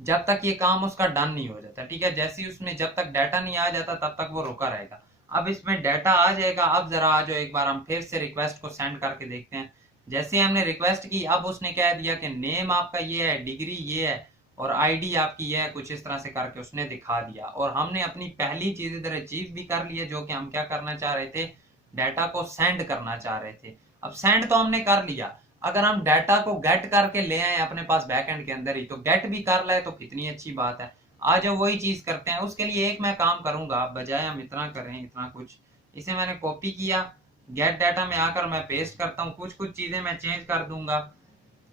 जब तक ये काम उसका डन नहीं हो जाता, ठीक है। जैसे ही उसमें जब तक डाटा नहीं आ जाता तब तक वो रुका रहेगा। अब इसमें डाटा आ जाएगा। अब जरा आ जाओ, एक बार हम फिर से रिक्वेस्ट को सेंड करके देखते हैं। जैसे हमने रिक्वेस्ट की, अब उसने कह दिया कि नेम आपका ये है, डिग्री ये है, और आईडी आपकी ये है, कुछ इस तरह से करके उसने दिखा दिया। और हमने अपनी पहली चीज इधर अचीव भी कर ली है, जो कि हम क्या करना चाह रहे थे, डाटा को सेंड करना चाह रहे थे। अब सेंड तो हमने कर लिया, अगर हम डाटा को गेट करके ले आए अपने पास बैकएंड के अंदर ही, तो गेट भी कर लाए तो कितनी अच्छी बात है। आज हम वही चीज करते हैं। उसके लिए एक मैं काम करूंगा, बजाय हम इतना करें, इतना कुछ, इसे मैंने कॉपी किया, गेट डाटा में आकर मैं पेस्ट करता हूँ, कुछ कुछ चीजें मैं चेंज कर दूंगा।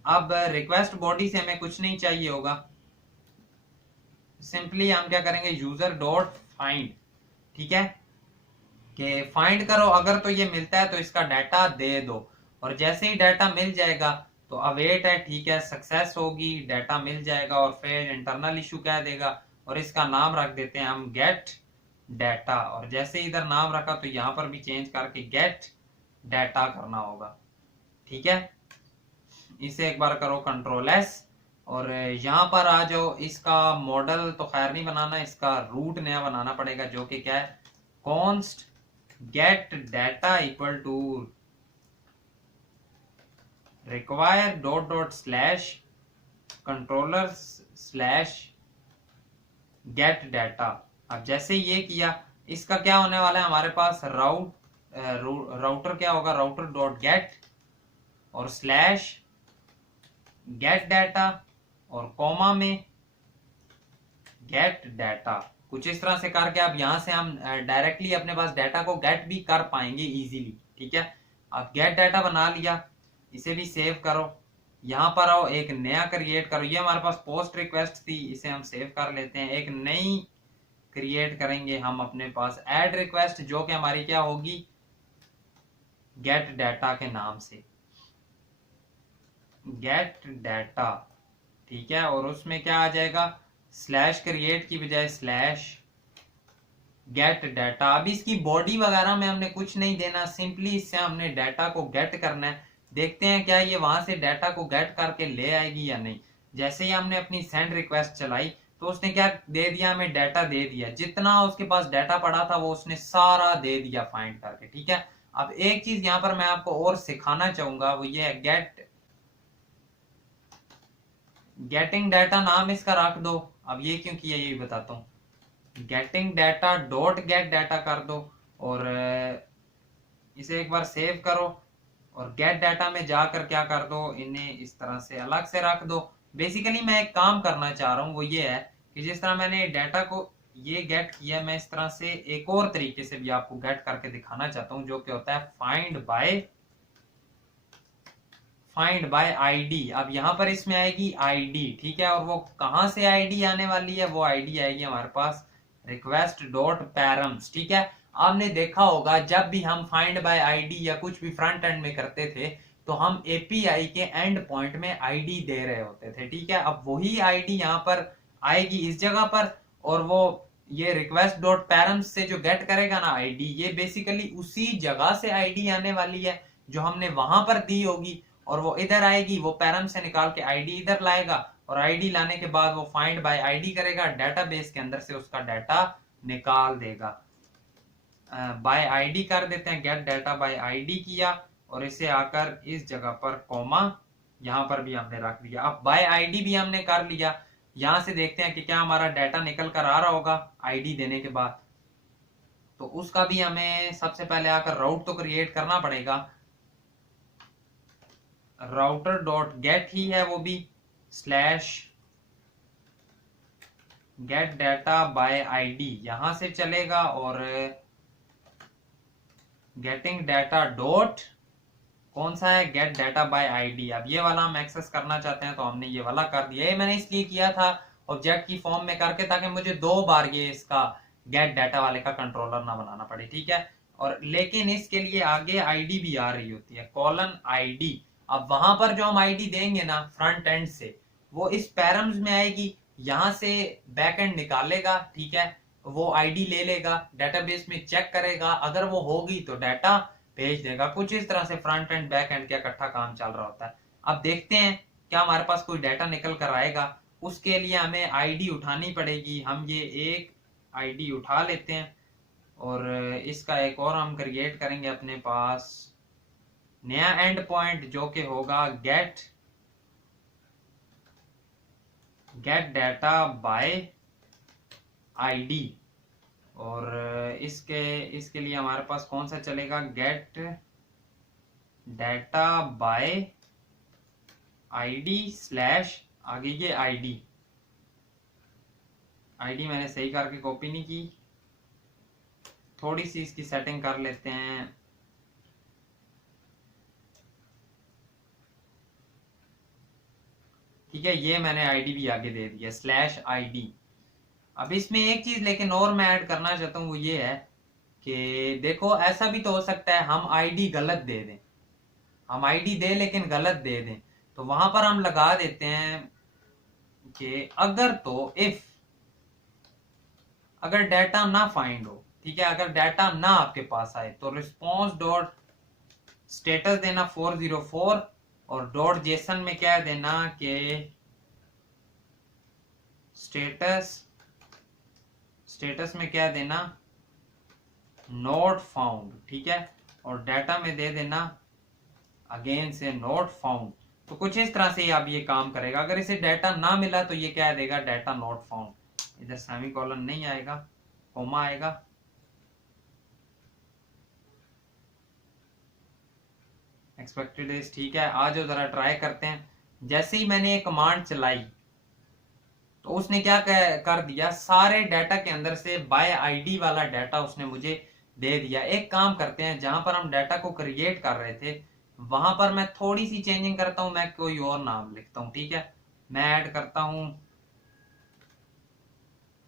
अब रिक्वेस्ट बॉडी से हमें कुछ नहीं चाहिए होगा, सिंपली हम क्या करेंगे, यूजर डॉट फाइंड, ठीक है, कि फाइंड करो, अगर तो ये मिलता है तो इसका डाटा दे दो। और जैसे ही डाटा मिल जाएगा तो अवेट है, ठीक है, सक्सेस होगी, डाटा मिल जाएगा, और फिर इंटरनल इशू कह देगा, और इसका नाम रख देते हैं हम गेट डाटा, और जैसे इधर नाम रखा तो यहाँ पर भी चेंज करके गेट डाटा करना होगा। ठीक है, इसे एक बार करो कंट्रोल एस, और यहाँ पर आ जाओ। इसका मॉडल तो खैर नहीं बनाना, इसका रूट नया बनाना पड़ेगा, जो कि क्या है, const get data equal to require dot dot slash controller slash get data. अब जैसे ये किया, इसका क्या होने वाला है, हमारे पास राउटर क्या होगा, राउटर डॉट गेट और स्लैश गेट डाटा और कॉमा में गेट डाटा। कुछ इस तरह से करके अब यहां से हम डायरेक्टली अपने पास डाटा को गेट भी कर पाएंगे इजीली। ठीक है, अब गेट डाटा बना लिया, इसे भी सेव करो। यहां पर आओ, एक नया क्रिएट करो। ये हमारे पास पोस्ट रिक्वेस्ट थी, इसे हम सेव कर लेते हैं। एक नई क्रिएट करेंगे हम अपने पास ऐड रिक्वेस्ट, जो कि हमारी क्या होगी, गेट डाटा के नाम से, गेट डाटा। ठीक है, और उसमें क्या आ जाएगा, स्लैश क्रिएट की बजाय स्लैश गेट डाटा। अब इसकी बॉडी वगैरह में हमने कुछ नहीं देना, सिंपली इससे हमने डाटा को गेट करना है। देखते हैं क्या ये वहां से डाटा को गेट करके ले आएगी या नहीं। जैसे ही हमने अपनी सेंड रिक्वेस्ट चलाई तो उसने क्या दे दिया, हमें डाटा दे दिया। जितना उसके पास डाटा पड़ा था वो उसने सारा दे दिया फाइंड करके। ठीक है, अब एक चीज यहाँ पर मैं आपको और सिखाना चाहूंगा, वो ये है गेटिंग डाटा नाम इसका रख दो। अब ये क्यों किया ये भी बताता हूँ। Getting data dot gate data कर दो, और इसे एक बार सेव करो, और गेट डाटा में जाकर क्या कर दो, इन्हें इस तरह से अलग से रख दो। बेसिकली मैं एक काम करना चाह रहा हूँ, वो ये है कि जिस तरह मैंने डाटा को ये गेट किया, मैं इस तरह से एक और तरीके से भी आपको गेट करके दिखाना चाहता हूँ, जो कि होता है फाइंड बाय आईडी। अब यहाँ पर इसमें आएगी आईडी। ठीक है, और वो कहां से आईडी आने वाली है, वो आईडी आएगी हमारे पास रिक्वेस्ट डॉट पैरम्स। ठीक है, आपने देखा होगा जब भी हम फाइंड बाय आईडी या कुछ भी फ्रंट एंड में करते थे तो हम एपीआई के एंड पॉइंट में आईडी दे रहे होते थे। ठीक है, अब वही आईडी यहाँ पर आएगी इस जगह पर, और वो ये रिक्वेस्ट डॉट पैरम्स से जो गेट करेगा ना आईडी, ये बेसिकली उसी जगह से आईडी आने वाली है जो हमने वहां पर दी होगी, और वो इधर आएगी, वो पैरम से निकाल के आईडी इधर लाएगा, और आईडी लाने के बाद वो फाइंड बाय आईडी करेगा, डेटाबेस के अंदर से उसका डाटा निकाल देगा। बाय आईडी कर देते हैं, गेट डाटा बाय आईडी किया, और इसे आकर इस जगह पर कॉमा यहां पर भी हमने रख दिया। अब बाय आईडी भी हमने कर लिया। यहां से देखते हैं कि क्या हमारा डाटा निकल कर आ रहा होगा आईडी देने के बाद। तो उसका भी हमें सबसे पहले आकर राउट तो क्रिएट करना पड़ेगा। राउटर डॉट गेट ही है वो भी, slash get data bye ID यहां से चलेगा, और गेटिंग डाटा डॉट कौन सा है, गेट डाटा बाय आईडी। अब ये वाला हम एक्सेस करना चाहते हैं तो हमने ये वाला कर दिया। ये मैंने इसलिए किया था ऑब्जेक्ट की फॉर्म में करके, ताकि मुझे 2 बार ये इसका गेट डाटा वाले का कंट्रोलर ना बनाना पड़े। ठीक है, और लेकिन इसके लिए आगे आईडी भी आ रही होती है, कॉलन आईडी। अब वहां पर जो हम आईडी देंगे ना फ्रंट एंड से, वो इस पैरम्स में आएगी, यहां से बैक एंड निकालेगा। ठीक है, वो आईडी ले लेगा, डेटाबेस में चेक करेगा, अगर वो होगी तो डाटा भेज देगा। कुछ इस तरह से फ्रंट एंड बैक एंड का इकट्ठा काम चल रहा होता है। अब देखते हैं क्या हमारे पास कोई डाटा निकल कर आएगा। उसके लिए हमें आईडी उठानी पड़ेगी। हम ये एक आईडी उठा लेते हैं, और इसका एक और हम क्रिएट करेंगे अपने पास नया एंड पॉइंट, जो कि होगा गेट डाटा बाय आईडी। और इसके लिए हमारे पास कौन सा चलेगा, gate data bye ID slash आगे ये आईडी मैंने सही करके कॉपी नहीं की, थोड़ी सी इसकी सेटिंग कर लेते हैं। ठीक है, ये मैंने आईडी भी आगे दे दिया, स्लैश आईडी। अब इसमें एक चीज लेकिन और मैं ऐड करना चाहता हूं, वो ये है कि देखो ऐसा भी तो हो सकता है हम आईडी गलत दे दें, हम आईडी दे लेकिन गलत दे दें। तो वहां पर हम लगा देते हैं कि अगर डाटा ना फाइंड हो, ठीक है। अगर डाटा ना आपके पास आए तो रिस्पॉन्स डॉट स्टेटस देना 404 और डॉट जेसन में क्या देना कि स्टेटस में क्या देना नोट फाउंड, ठीक है। और डाटा में दे देना अगेन से नोट फाउंड। तो कुछ इस तरह से अब ये काम करेगा। अगर इसे डाटा ना मिला तो ये क्या देगा डाटा नोट फाउंड। इधर सेमीकोलन नहीं आएगा, कोमा आएगा। एक्सपेक्टेड इज, ठीक है। आज जरा ट्राई करते हैं। जैसे ही मैंने ये कमांड चलाई तो उसने क्या कर दिया, सारे डाटा के अंदर से बाय आईडी वाला डाटा उसने मुझे दे दिया। एक काम करते हैं, जहां पर हम डाटा को क्रिएट कर रहे थे वहां पर मैं थोड़ी सी चेंजिंग करता हूं, मैं कोई और नाम लिखता हूं, ठीक है। मैं ऐड करता हूं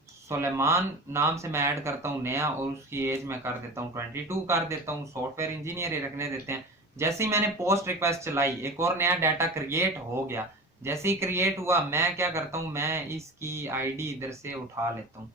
सुलेमान नाम से, मैं ऐड करता हूं नया और उसकी एज मैं कर देता हूं 22 कर देता हूं। सॉफ्टवेयर इंजीनियर ही रखने देते हैं। जैसे ही मैंने पोस्ट रिक्वेस्ट चलाई एक और नया डाटा क्रिएट हो गया। जैसे ही क्रिएट हुआ मैं क्या करता हूं, मैं इसकी आईडी इधर से उठा लेता हूं।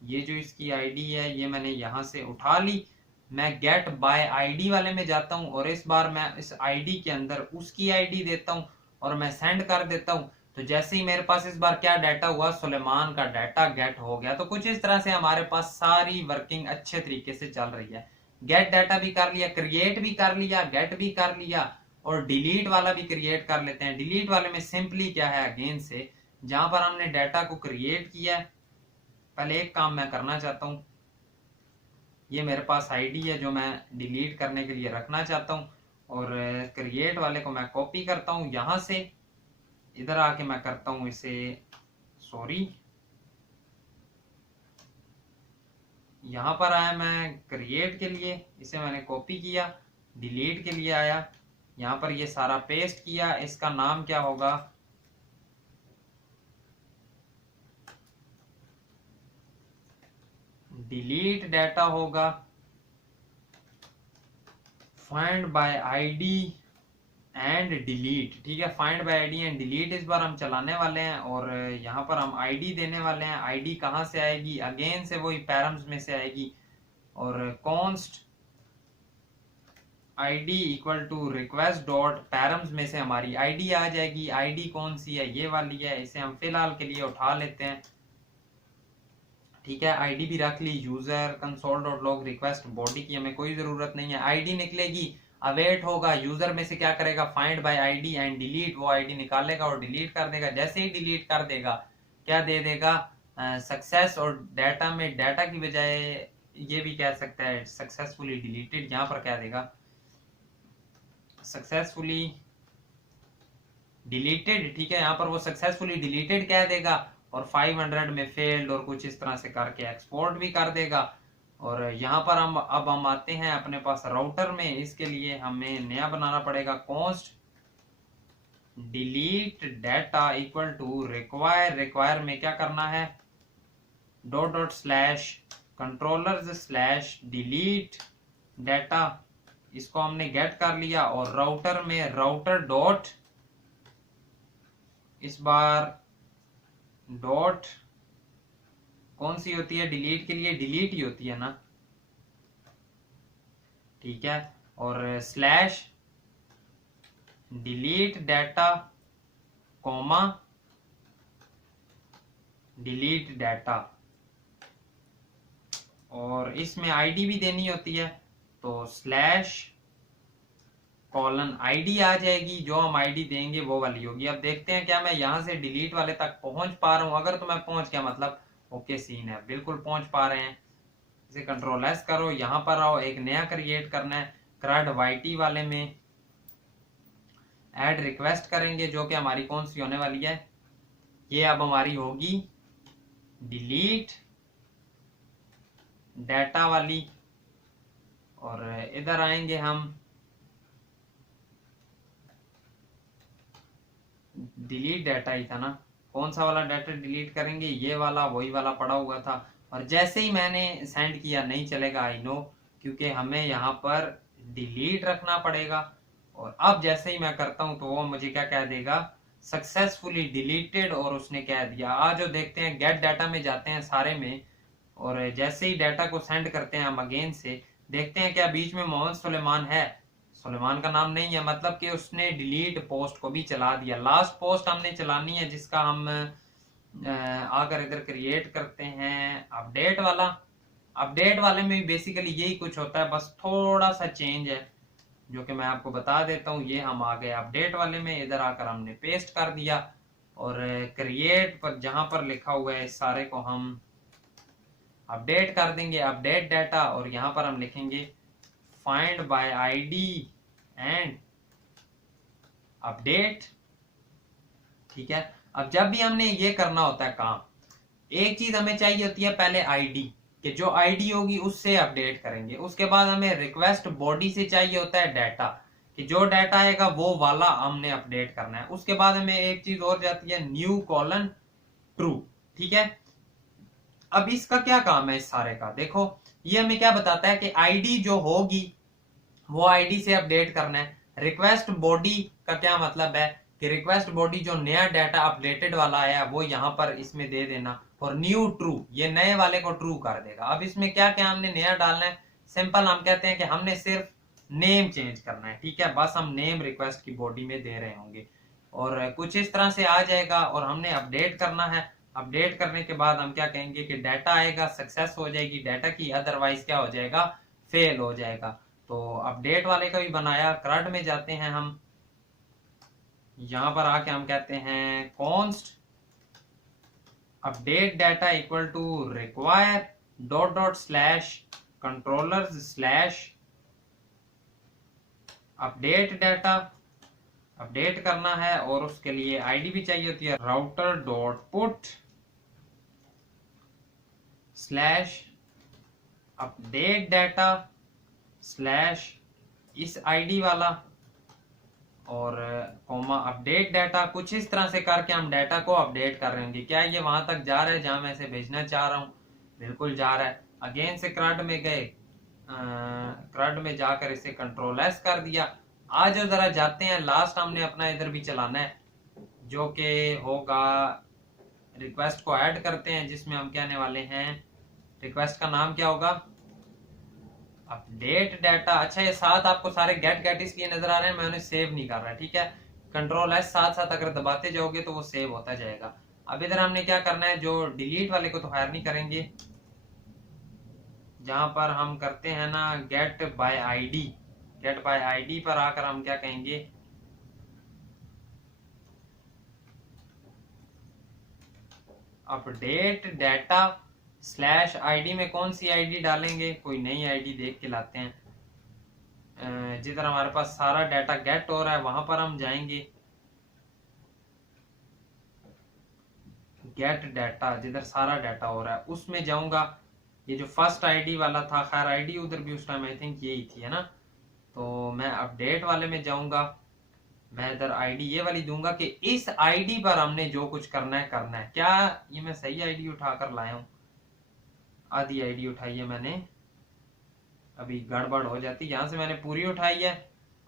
ये जो इसकी आईडी है ये मैंने यहां से उठा ली। मैं गेट बाय आईडी वाले में जाता हूं और इस बार मैं इस आईडी के अंदर उसकी आईडी देता हूं और मैं सेंड कर देता हूं। तो जैसे ही मेरे पास इस बार क्या डाटा हुआ, सुलेमान का डाटा गेट हो गया। तो कुछ इस तरह से हमारे पास सारी वर्किंग अच्छे तरीके से चल रही है। गेट डाटा भी कर लिया, क्रिएट भी कर लिया, गेट भी कर लिया और डिलीट वाला भी क्रिएट कर लेते हैं। डिलीट वाले में सिंपली क्या है, अगेन से जहां पर हमने डाटा को क्रिएट किया है, पहले एक काम मैं करना चाहता हूं। ये मेरे पास आईडी है जो मैं डिलीट करने के लिए रखना चाहता हूं और क्रिएट वाले को मैं कॉपी करता हूं यहां से, इधर आके मैं करता हूं इसे, सॉरी यहां पर आया मैं क्रिएट के लिए, इसे मैंने कॉपी किया, डिलीट के लिए आया, यहां पर ये सारा पेस्ट किया। इसका नाम क्या होगा, डिलीट डाटा होगा, find by ID and delete, ठीक है। Find by ID and delete इस बार हम चलाने वाले हैं और यहाँ पर हम आईडी देने वाले हैं। आईडी कहाँ से आएगी, अगेन से वही पैरम्स में से आएगी और const ID equal to request dot params में से हमारी आईडी आ जाएगी। आईडी कौन सी है, ये वाली है। इसे हम फिलहाल के लिए उठा लेते हैं, ठीक है। आईडी भी रख ली, user console dot log request, body की हमें कोई जरूरत नहीं है। आईडी निकलेगी, अवेट होगा, यूजर में से क्या करेगा, find by ID and delete, वो आईडी निकालेगा और डिलीट कर देगा। जैसे ही डिलीट कर देगा क्या दे देगा, सक्सेस। और डाटा में डाटा की बजाय ये भी कह सकता है सक्सेसफुली डिलीटेड, यहाँ पर क्या देगा सक्सेसफुली डिलीटेड, ठीक है। यहाँ पर वो सक्सेसफुली डिलीटेड कह देगा और 500 में फेल्ड और कुछ इस तरह से करके एक्सपोर्ट भी कर देगा। और यहाँ पर हम आते हैं अपने पास राउटर में। इसके लिए हमें नया बनाना पड़ेगा, const delete data equal to require. Require में क्या करना है, dot dot slash controllers slash delete data, इसको हमने गेट कर लिया। और राउटर में राउटर डॉट, इस बार डॉट कौन सी होती है डिलीट के लिए, डिलीट ही होती है ना, ठीक है। और slash delete data comma delete data, और इसमें आईडी भी देनी होती है। तो स्लैश कॉलन आईडी आ जाएगी, जो हम आईडी देंगे वो वाली होगी। अब देखते हैं क्या मैं यहां से डिलीट वाले तक पहुंच पा रहा हूं। अगर तो मैं पहुंच गया मतलब ओके सीन है, बिल्कुल पहुंच पा रहे हैं। इसे कंट्रोल एस करो, यहां पर आओ, एक नया क्रिएट करना है, क्रड वाईटी वाले में ऐड रिक्वेस्ट करेंगे जो कि हमारी कौन सी होने वाली है, ये अब हमारी होगी डिलीट डाटा वाली। और इधर आएंगे हम, डिलीट डाटा ही था ना, कौन सा वाला डाटा डिलीट करेंगे, ये वाला, वही वाला पड़ा हुआ था। और जैसे ही मैंने सेंड किया, नहीं चलेगा आई नो, क्योंकि हमें यहाँ पर डिलीट रखना पड़ेगा। और अब जैसे ही मैं करता हूं तो वो मुझे क्या कह देगा, सक्सेसफुली डिलीटेड, और उसने कह दिया। आज जो देखते हैं गेट डाटा में जाते हैं सारे में, और जैसे ही डाटा को सेंड करते हैं हम अगेन से, देखते हैं क्या बीच में मोहम्मद सुलेमान है। सुलेमान का नाम नहीं है, मतलब कि उसने डिलीट पोस्ट को भी चला दिया। लास्ट पोस्ट हमने चलानी है जिसका हम आकर इधर क्रिएट करते हैं अपडेट वाला। अपडेट वाले में बेसिकली यही कुछ होता है, बस थोड़ा सा चेंज है जो कि मैं आपको बता देता हूँ। ये हम आ गए अपडेट वाले में, इधर आकर हमने पेस्ट कर दिया और क्रिएट पर जहां पर लिखा हुआ है इस सारे को हम अपडेट कर देंगे, अपडेट डाटा। और यहाँ पर हम लिखेंगे find by ID and update. ठीक है, अब जब भी हमने ये करना होता है काम, एक चीज हमें चाहिए होती है पहले आईडी, कि जो आईडी होगी उससे अपडेट करेंगे। उसके बाद हमें रिक्वेस्ट बॉडी से चाहिए होता है डाटा, कि जो डाटा आएगा वो वाला हमने अपडेट करना है। उसके बाद हमें एक चीज और जाती है न्यू कॉलन ट्रू। ठीक है, अब इसका क्या काम है इस सारे का, देखो ये हमें क्या बताता है कि आईडी जो होगी वो आईडी से अपडेट करना है। रिक्वेस्ट बॉडी का क्या मतलब है कि रिक्वेस्ट बॉडी जो नया डाटा अपडेटेड वाला आया वो यहाँ पर इसमें दे देना, और न्यू ट्रू ये नए वाले को ट्रू कर देगा। अब इसमें क्या क्या हमने नया डालना है, सिंपल हम कहते हैं कि हमने सिर्फ नेम चेंज करना है। ठीक है, बस हम नेम रिक्वेस्ट की बॉडी में दे रहे होंगे और कुछ इस तरह से आ जाएगा और हमने अपडेट करना है। अपडेट करने के बाद हम क्या कहेंगे कि डाटा आएगा, सक्सेस हो जाएगी डाटा की, अदरवाइज क्या हो जाएगा, फेल हो जाएगा। तो अपडेट वाले का भी बनाया। क्रड में जाते हैं हम, यहां पर आके हम कहते हैं const update data equal to require dot dot slash controllers slash update data. Update करना है और उसके लिए आईडी भी चाहिए होती है, router dot put slash update data slash इस आईडी वाला और कॉमा अपडेट डाटा। कुछ इस तरह से करके हम डाटा को अपडेट कर रहे होंगे। क्या ये वहां तक जा रहा है जहां मैं इसे भेजना चाह रहा हूँ? बिल्कुल जा रहा है। अगेन से क्रड में गए, क्रड में जाकर इसे कंट्रोल एस कर दिया। आज जो जरा जाते हैं, लास्ट हमने अपना इधर भी चलाना है जो कि होगा रिक्वेस्ट को ऐड करते हैं, जिसमें हम कहने वाले हैं रिक्वेस्ट का नाम क्या होगा, अपडेट डाटा। अच्छा, ये साथ आपको सारे गेट गेट इसलिए नजर आ रहे हैं, मैं उन्हें सेव नहीं कर रहा। ठीक है, कंट्रोल एस साथ साथ अगर दबाते जाओगे तो वो सेव होता जाएगा। अब इधर हमने क्या करना है, जो डिलीट वाले को तो हायर नहीं करेंगे, जहां पर हम करते हैं ना get by ID, get by ID पर आकर हम क्या कहेंगे, अपडेट डाटा स्लैश आईडी में कौन सी आईडी डालेंगे, कोई नई आईडी देख के लाते हैं। जिधर हमारे पास सारा डाटा गेट हो रहा है वहां पर हम जाएंगे, गेट डाटा जिधर सारा डाटा हो रहा है उसमें जाऊंगा। ये जो फर्स्ट आईडी वाला था, खैर आईडी उधर भी उस टाइम आई थिंक यही थी, है ना। तो मैं अपडेट वाले में जाऊंगा, मैं इधर आईडी ये वाली दूंगा कि इस आईडी पर हमने जो कुछ करना है करना है। क्या ये मैं सही आईडी उठाकर लाया हूं? आधी आईडी उठाई है मैंने, अभी गड़बड़ हो जाती। यहां से मैंने पूरी उठाई है।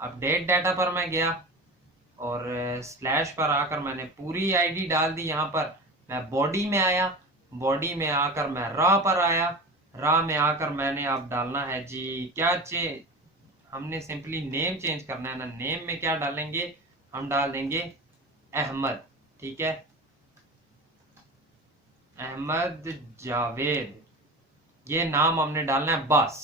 अपडेट डाटा पर मैं गया और स्लैश पर आकर मैंने पूरी आईडी डाल दी। यहाँ पर मैं बॉडी में आया, बॉडी में आकर मैं रा पर आया, रा में आकर मैंने अब डालना है जी क्या हमने सिंपली नेम चेंज करना है ना। नेम में क्या डालेंगे, हम डाल देंगे अहमद। ठीक है, अहमद जावेद ये नाम हमने डालना है बस।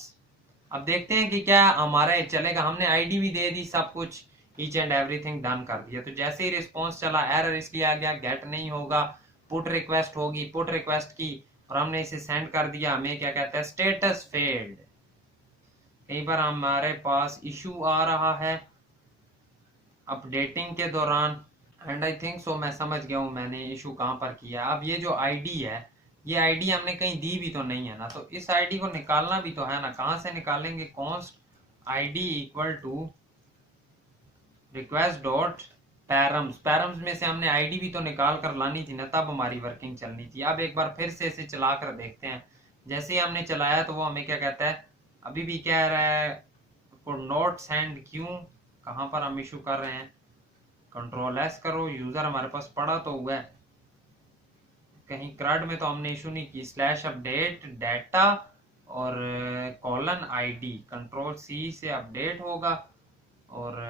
अब देखते हैं कि क्या हमारा ये चलेगा। हमने आईडी भी दे दी, सब कुछ ईच एंड एवरीथिंग डन कर दिया। तो जैसे ही रिस्पॉन्स चला, एरर इसलिए आ गया गेट नहीं होगा, पुट रिक्वेस्ट होगी, पुट रिक्वेस्ट की और हमने इसे सेंड कर दिया। हमें क्या कहता है, स्टेटस फेल्ड। कहीं पर हमारे पास इशू आ रहा है अपडेटिंग के दौरान, एंड आई थिंक सो मैं समझ गया हूं मैंने इशू कहां पर किया। अब ये जो आईडी है, ये आईडी हमने कहीं दी भी तो नहीं है ना, तो इस आईडी को निकालना भी तो है ना। कहां से निकालेंगे, const ID equal to request dot params. Params में से हमने आईडी भी तो निकाल कर लानी थी ना, तब हमारी वर्किंग चलनी थी। अब एक बार फिर से इसे चला कर देखते हैं। जैसे ही हमने चलाया तो वो हमें क्या कहता है, अभी भी कह रहा है कुड नॉट सेंड। क्यों, कहां पर हम इशू कर रहे हैं, कंट्रोल एस करो, यूजर हमारे पास पड़ा तो हुआ है, कहीं क्रड में तो हमने इशू नहीं की, स्लैश अपडेट डाटा और कॉलन आईडी, कंट्रोल सी से अपडेट होगा और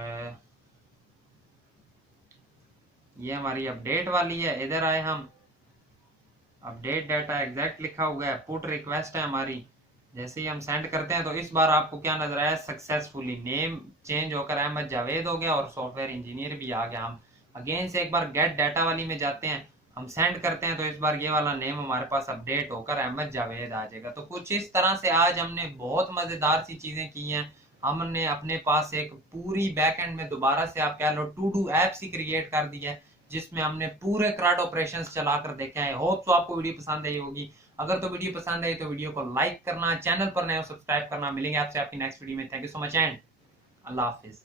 ये हमारी अपडेट वाली है। इधर आए हम, अपडेट डाटा एग्जैक्ट लिखा हुआ है, पुट रिक्वेस्ट है हमारी। जैसे ही हम सेंड करते हैं तो इस बार आपको क्या नजर आया, सक्सेसफुली नेम चेंज होकर अहमद जावेद हो गया और सॉफ्टवेयर इंजीनियर भी आ गया। हम अगेन से एक बार गेट डाटा वाली में जाते हैं, हम सेंड करते हैं तो इस बार ये वाला नेम हमारे पास अपडेट होकर अहमद जावेद आ जाएगा। तो कुछ इस तरह से आज हमने बहुत मजेदार सी चीजें की हैं। हमने अपने पास एक पूरी बैकएंड में दोबारा से आप कह लो टू डू ऐप सी क्रिएट कर दी है, जिसमें हमने पूरे क्रड ऑपरेशंस चलाकर देखे हैं। होप तो आपको वीडियो पसंद आई होगी। अगर तो वीडियो पसंद आई तो वीडियो को लाइक करना, चैनल पर नए हो सब्सक्राइब करना। मिलेंगे आपसे आपकी नेक्स्ट वीडियो में। Thank you so much and Allah Hafiz.